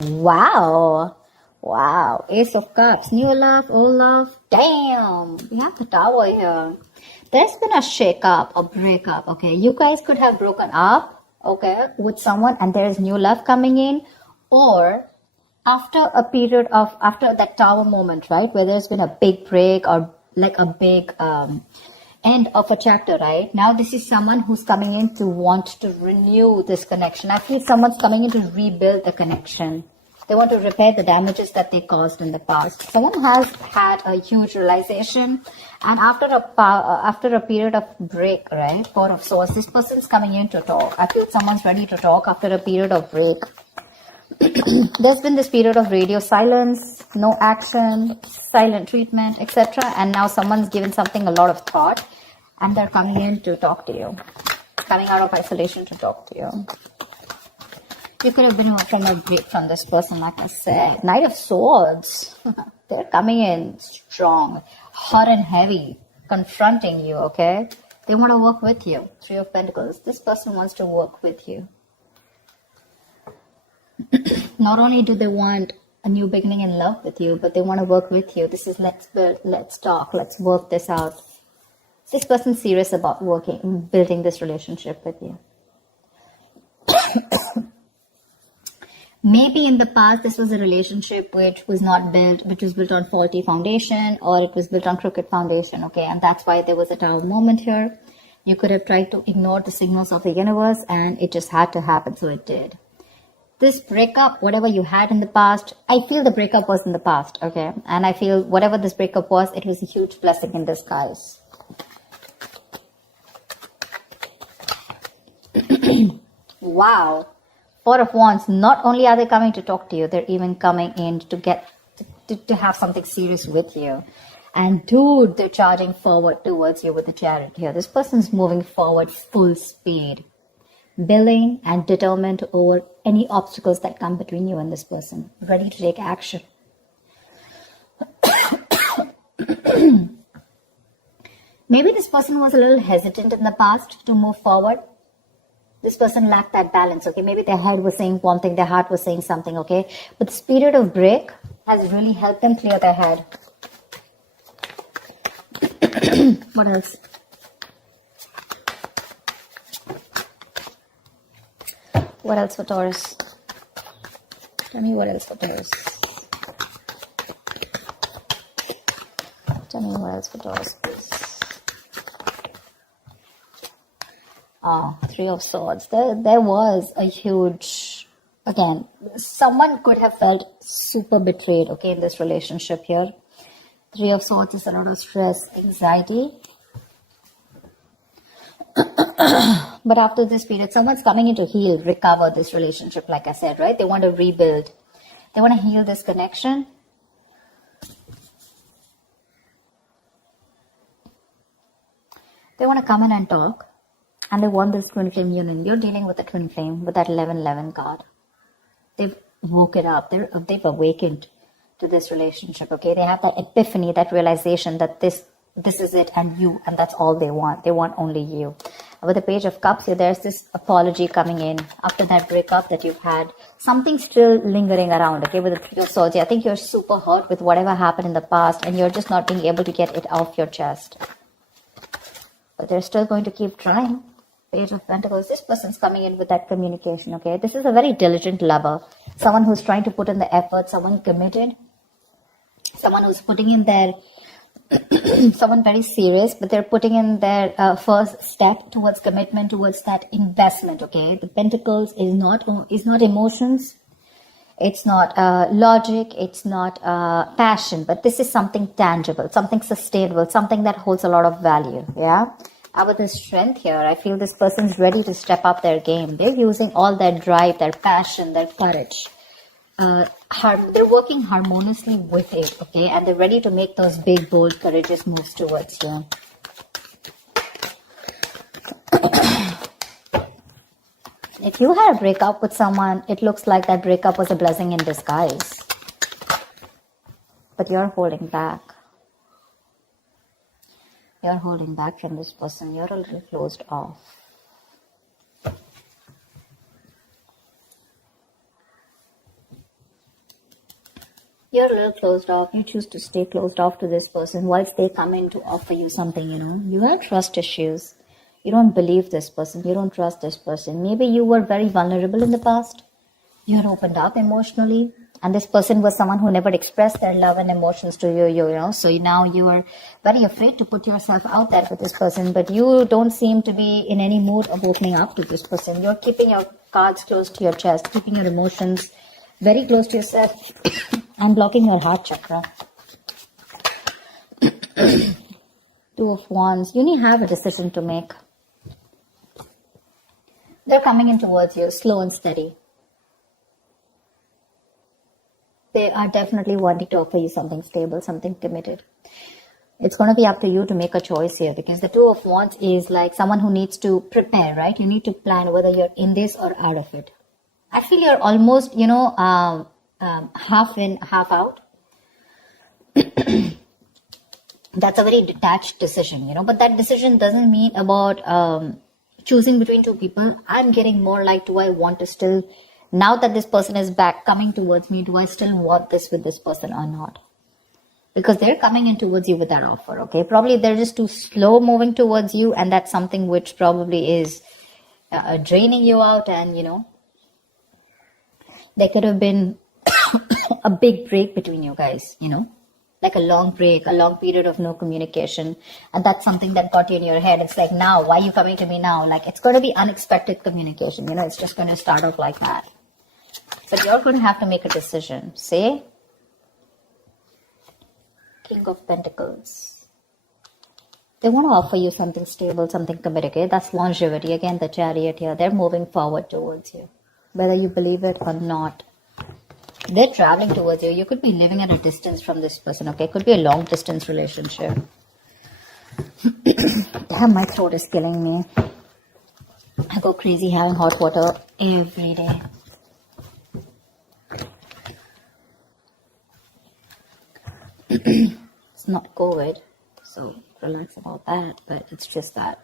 Wow. Wow. Ace of Cups. New love, old love. Damn. We have the Tower here. There's been a shake-up, a breakup, okay? You guys could have broken up, okay, with someone and there's new love coming in. Or after a period of, after that Tower moment, right, where there's been a big break or like a big end of a chapter, right? Now this is someone who's coming in to want to renew this connection. I feel someone's coming in to rebuild the connection. They want to repair the damages that they caused in the past. Someone has had a huge realization, and after a period of break, right, Four of Swords, this person's coming in to talk. I feel someone's ready to talk after a period of break. There's been this period of radio silence, no action, silent treatment, etc. And now someone's given something a lot of thought, and they're coming in to talk to you, coming out of isolation to talk to you. You could have been from a break from this person, like I said. Knight of Swords. They're coming in strong, hot and heavy, confronting you, okay? They want to work with you. Three of Pentacles. This person wants to work with you. Not only do they want a new beginning in love with you, but they want to work with you. This is let's build, let's talk, let's work this out. This person's serious about building this relationship with you. Maybe in the past, this was a relationship which was not built, which was built on faulty foundation, or it was built on crooked foundation, okay? And that's why there was a Tower moment here. You could have tried to ignore the signals of the universe, and it just had to happen, so it did. This breakup, whatever you had in the past, I feel the breakup was in the past, okay? And I feel whatever this breakup was, it was a huge blessing in disguise. Wow. Four of Wands, not only are they coming to talk to you, they're even coming in to get to have something serious with you. And dude, they're charging forward towards you with the Chariot here. This person's moving forward full speed, willing and determined over any obstacles that come between you and this person, ready to take action. Maybe this person was a little hesitant in the past to move forward. This person lacked that balance, okay? Maybe their head was saying one thing, their heart was saying something, okay? But the period of break has really helped them clear their head. What else? What else for Taurus? Tell me what else for Taurus. Tell me what else for Taurus, please. Three of Swords. There was a huge, again, someone could have felt super betrayed, okay, in this relationship here. Three of Swords is a lot of stress, anxiety. But after this period, someone's coming in to heal, recover this relationship, like I said, right? They want to rebuild. They want to heal this connection. They want to come in and talk. And they want this twin flame union. You're dealing with a twin flame with that 11-11 card. They've woken up. They've awakened to this relationship, okay? They have that epiphany, that realization that this is it and you, and that's all they want. They want only you. With the Page of Cups here, there's this apology coming in after that breakup that you've had. Something still lingering around, okay? With the Three of Swords, I think you're super hurt with whatever happened in the past and you're just not being able to get it off your chest. But they're still going to keep trying. Page of Pentacles, this person's coming in with that communication, okay? This is a very diligent lover. Someone who's trying to put in the effort, someone committed. Someone who's putting in their, someone very serious, but they're putting in their first step towards commitment, towards that investment, okay? The Pentacles is not emotions. It's not logic. It's not passion, but this is something tangible, something sustainable, something that holds a lot of value, yeah? With the Strength here, I feel this person's ready to step up their game. They're using all their drive, their passion, their courage. They're working harmoniously with it, okay? And they're ready to make those big, bold, courageous moves towards you. If you had a breakup with someone, it looks like that breakup was a blessing in disguise. But you're holding back. You're holding back from this person. You're a little closed off. You're a little closed off. You choose to stay closed off to this person whilst they come in to offer you something, You have trust issues. You don't believe this person. You don't trust this person. Maybe you were very vulnerable in the past. You had opened up emotionally. And this person was someone who never expressed their love and emotions to you, So now you are very afraid to put yourself out there with this person. But you don't seem to be in any mood of opening up to this person. You're keeping your cards close to your chest, keeping your emotions very close to yourself and blocking your heart chakra. Two of Wands. You need to have a decision to make. They're coming in towards you, slow and steady. They are definitely wanting to offer you something stable, something committed. It's going to be up to you to make a choice here, because the Two of Wands is like someone who needs to prepare, right? You need to plan whether you're in this or out of it. I feel you're almost, half in, half out. That's a very detached decision, but that decision doesn't mean about choosing between two people. I'm getting more like, do I want to still, now that this person is back coming towards me, do I still want this with this person or not? Because they're coming in towards you with that offer, okay? Probably they're just too slow moving towards you, and that's something which probably is draining you out, and, there could have been a big break between you guys, like a long break, a long period of no communication. And that's something that got you in your head. It's like, now, why are you coming to me now? Like, it's going to be unexpected communication. It's just going to start off like that. But you're going to have to make a decision. Say, King of Pentacles. They want to offer you something stable, something committed. Okay? That's longevity. Again, the Chariot here. They're moving forward towards you, whether you believe it or not. They're traveling towards you. You could be living at a distance from this person, okay? It could be a long distance relationship. Damn, my throat is killing me. I go crazy having hot water every day. It's not COVID, so relax about that, but it's just that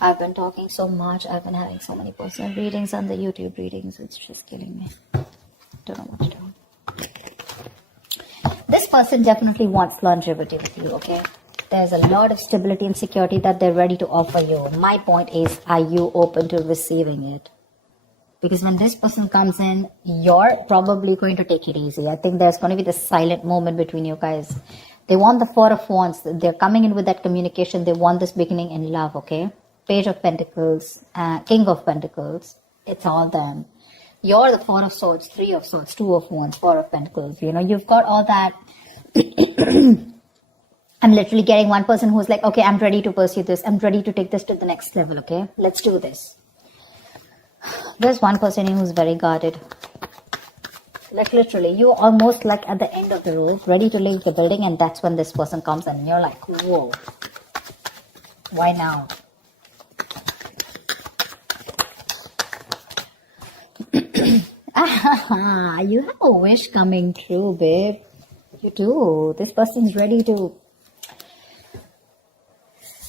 I've been talking so much. I've been having so many personal readings and the YouTube readings. It's just killing me. Don't know what to do. This person definitely wants longevity with you, okay? There's a lot of stability and security that they're ready to offer you. My point is, are you open to receiving it? Because when this person comes in, you're probably going to take it easy. I think there's going to be this silent moment between you guys. They want the Four of Wands. They're coming in with that communication. They want this beginning in love, okay? Page of Pentacles, King of Pentacles. It's all them. You're the Four of Swords, Three of Swords, Two of Wands, Four of Pentacles. You've got all that. I'm literally getting one person who's like, okay, I'm ready to pursue this. I'm ready to take this to the next level, okay? Let's do this. There's one person who's very guarded. Like literally, you're almost like at the end of the road, ready to leave the building, and that's when this person comes and you're like, whoa. Why now? You have a wish coming true, babe. You do. This person's ready to.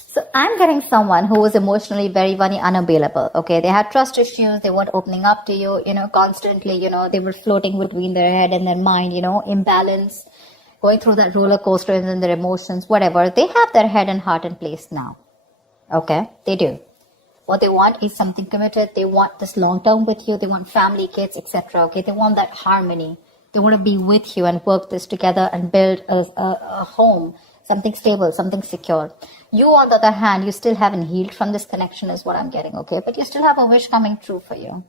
So I'm getting someone who is emotionally very, very unavailable. Okay, they had trust issues. They weren't opening up to you, constantly. They were floating between their head and their mind. Imbalance, going through that roller coaster and their emotions, whatever. They have their head and heart in place now. Okay, they do. What they want is something committed. They want this long term with you. They want family, kids, etc. Okay, they want that harmony. They want to be with you and work this together and build a home, something stable, something secure. You, on the other hand, you still haven't healed from this connection is what I'm getting, okay? But you still have a wish coming true for you.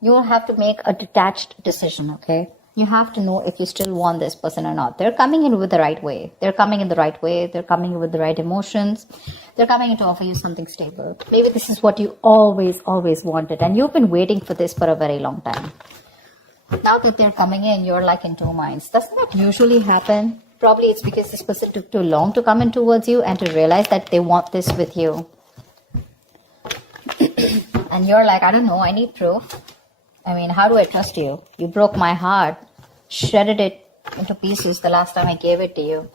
You will have to make a detached decision, okay? You have to know if you still want this person or not. They're coming in with the right way. They're coming in the right way. They're coming in with the right emotions. They're coming in to offer you something stable. Maybe this is what you always wanted. And you've been waiting for this for a very long time. Now that they're coming in, you're like in two minds. Doesn't that usually happen? Probably it's because this person took too long to come in towards you and to realize that they want this with you. And you're like, I don't know, I need proof. I mean, how do I trust you? You broke my heart, shredded it into pieces the last time I gave it to you.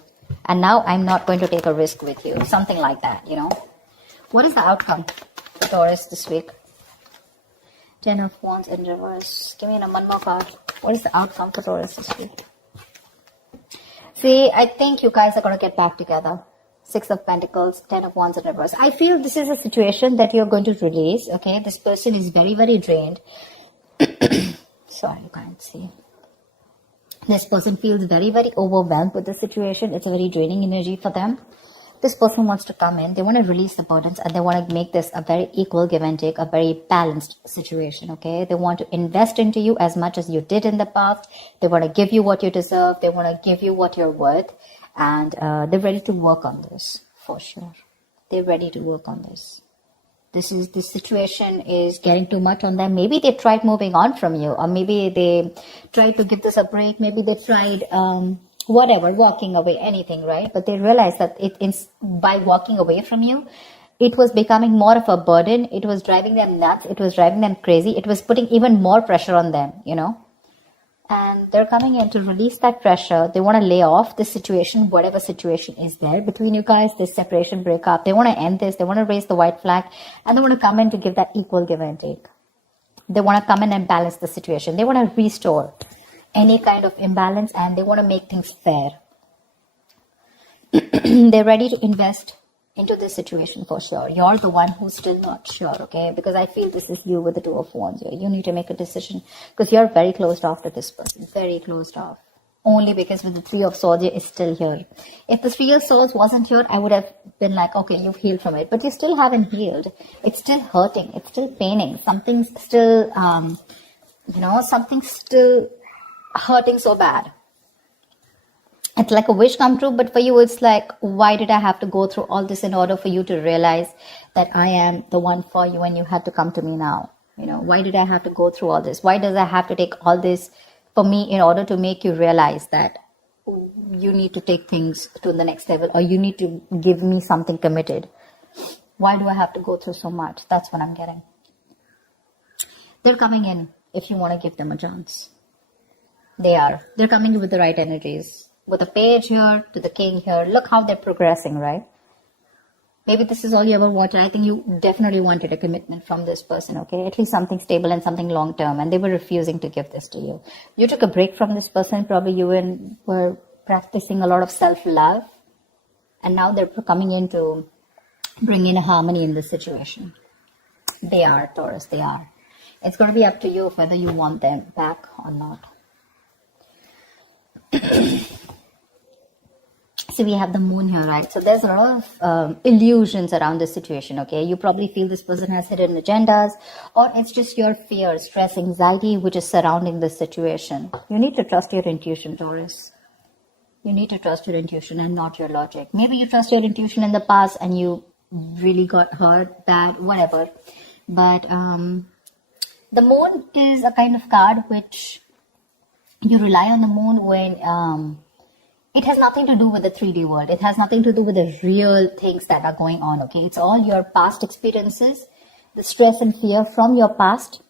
And now I'm not going to take a risk with you. Something like that, What is the outcome for Taurus this week? 10 of Wands in reverse. Give me one more card. What is the outcome for Taurus this week? See, I think you guys are going to get back together. 6 of Pentacles, 10 of Wands in reverse. I feel this is a situation that you're going to release, okay? This person is very, very drained. Sorry, you can't see. This person feels very, very overwhelmed with the situation. It's a very draining energy for them. This person wants to come in. They want to release the burdens and they want to make this a very equal give and take, a very balanced situation, okay? They want to invest into you as much as you did in the past. They want to give you what you deserve. They want to give you what you're worth. And they're ready to work on this, for sure. They're ready to work on this. This situation is getting too much on them. Maybe they tried moving on from you, or maybe they tried to give this a break. Maybe they tried, whatever, walking away, anything, right? But they realized that by walking away from you, it was becoming more of a burden. It was driving them nuts. It was driving them crazy. It was putting even more pressure on them, you know? And they're coming in to release that pressure. They want to lay off this situation, whatever situation is there between you guys, this separation, breakup. They want to end this. They want to raise the white flag. And they want to come in to give that equal give and take. They want to come in and balance the situation. They want to restore any kind of imbalance. And they want to make things fair. They're ready to invest into this situation for sure. You're the one who's still not sure, okay? Because I feel this is you with the 2 of Wands here. You need to make a decision because you're very closed off to this person. Very closed off. Only because with the 3 of Swords, is still here. If the 3 of Swords wasn't here, I would have been like, okay, you've healed from it. But you still haven't healed. It's still hurting. It's still paining. Something's still, something's still hurting so bad. It's like a wish come true, but for you, it's like, why did I have to go through all this in order for you to realize that I am the one for you and you had to come to me now? You know, why did I have to go through all this? Why does I have to take all this for me in order to make you realize that you need to take things to the next level or you need to give me something committed? Why do I have to go through so much? That's what I'm getting. They're coming in if you want to give them a chance. They're coming in with the right energies. With the page here to the king here, look how they're progressing, right? Maybe this is all you ever wanted. I think you definitely wanted a commitment from this person, okay? At least something stable and something long-term, and they were refusing to give this to you. You took a break from this person. Probably you were practicing a lot of self-love, and now they're coming in to bring in a harmony in this situation. They are, Taurus, they are. It's going to be up to you whether you want them back or not. So we have the moon here, right? So there's a lot of illusions around this situation, okay? You probably feel this person has hidden agendas, or it's just your fear, stress, anxiety, which is surrounding this situation. You need to trust your intuition, Taurus. You need to trust your intuition and not your logic. Maybe you trust your intuition in the past and you really got hurt, bad, whatever. But the moon is a kind of card which you rely on the moon when... it has nothing to do with the 3D world. It has nothing to do with the real things that are going on, okay? It's all your past experiences, the stress and fear from your past,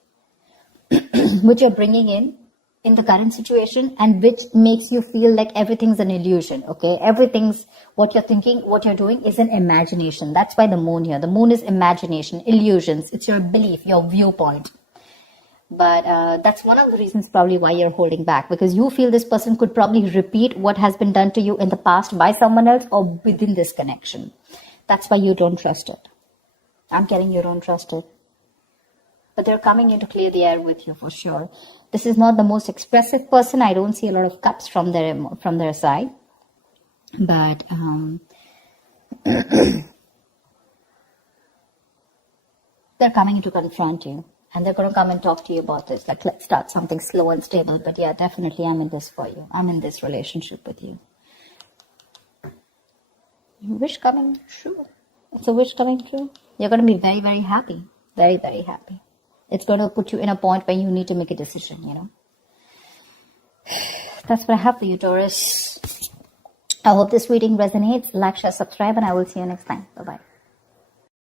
which you're bringing in the current situation, and which makes you feel like everything's an illusion, okay? Everything's what you're thinking, what you're doing is an imagination. That's why the moon here. The moon is imagination, illusions. It's your belief, your viewpoint. But that's one of the reasons probably why you're holding back, because you feel this person could probably repeat what has been done to you in the past by someone else or within this connection. That's why you don't trust it. I'm getting you don't trust it. But they're coming in to clear the air with you for sure. This is not the most expressive person. I don't see a lot of cups from their side. But they're coming in to confront you. And they're going to come and talk to you about this. Like, let's start something slow and stable. But yeah, definitely I'm in this for you. I'm in this relationship with you. Wish coming true. It's a wish coming true. You're going to be very, very happy. Very, very happy. It's going to put you in a point where you need to make a decision, you know. That's what I have for you, Taurus. I hope this reading resonates. Like, share, subscribe, and I will see you next time. Bye-bye.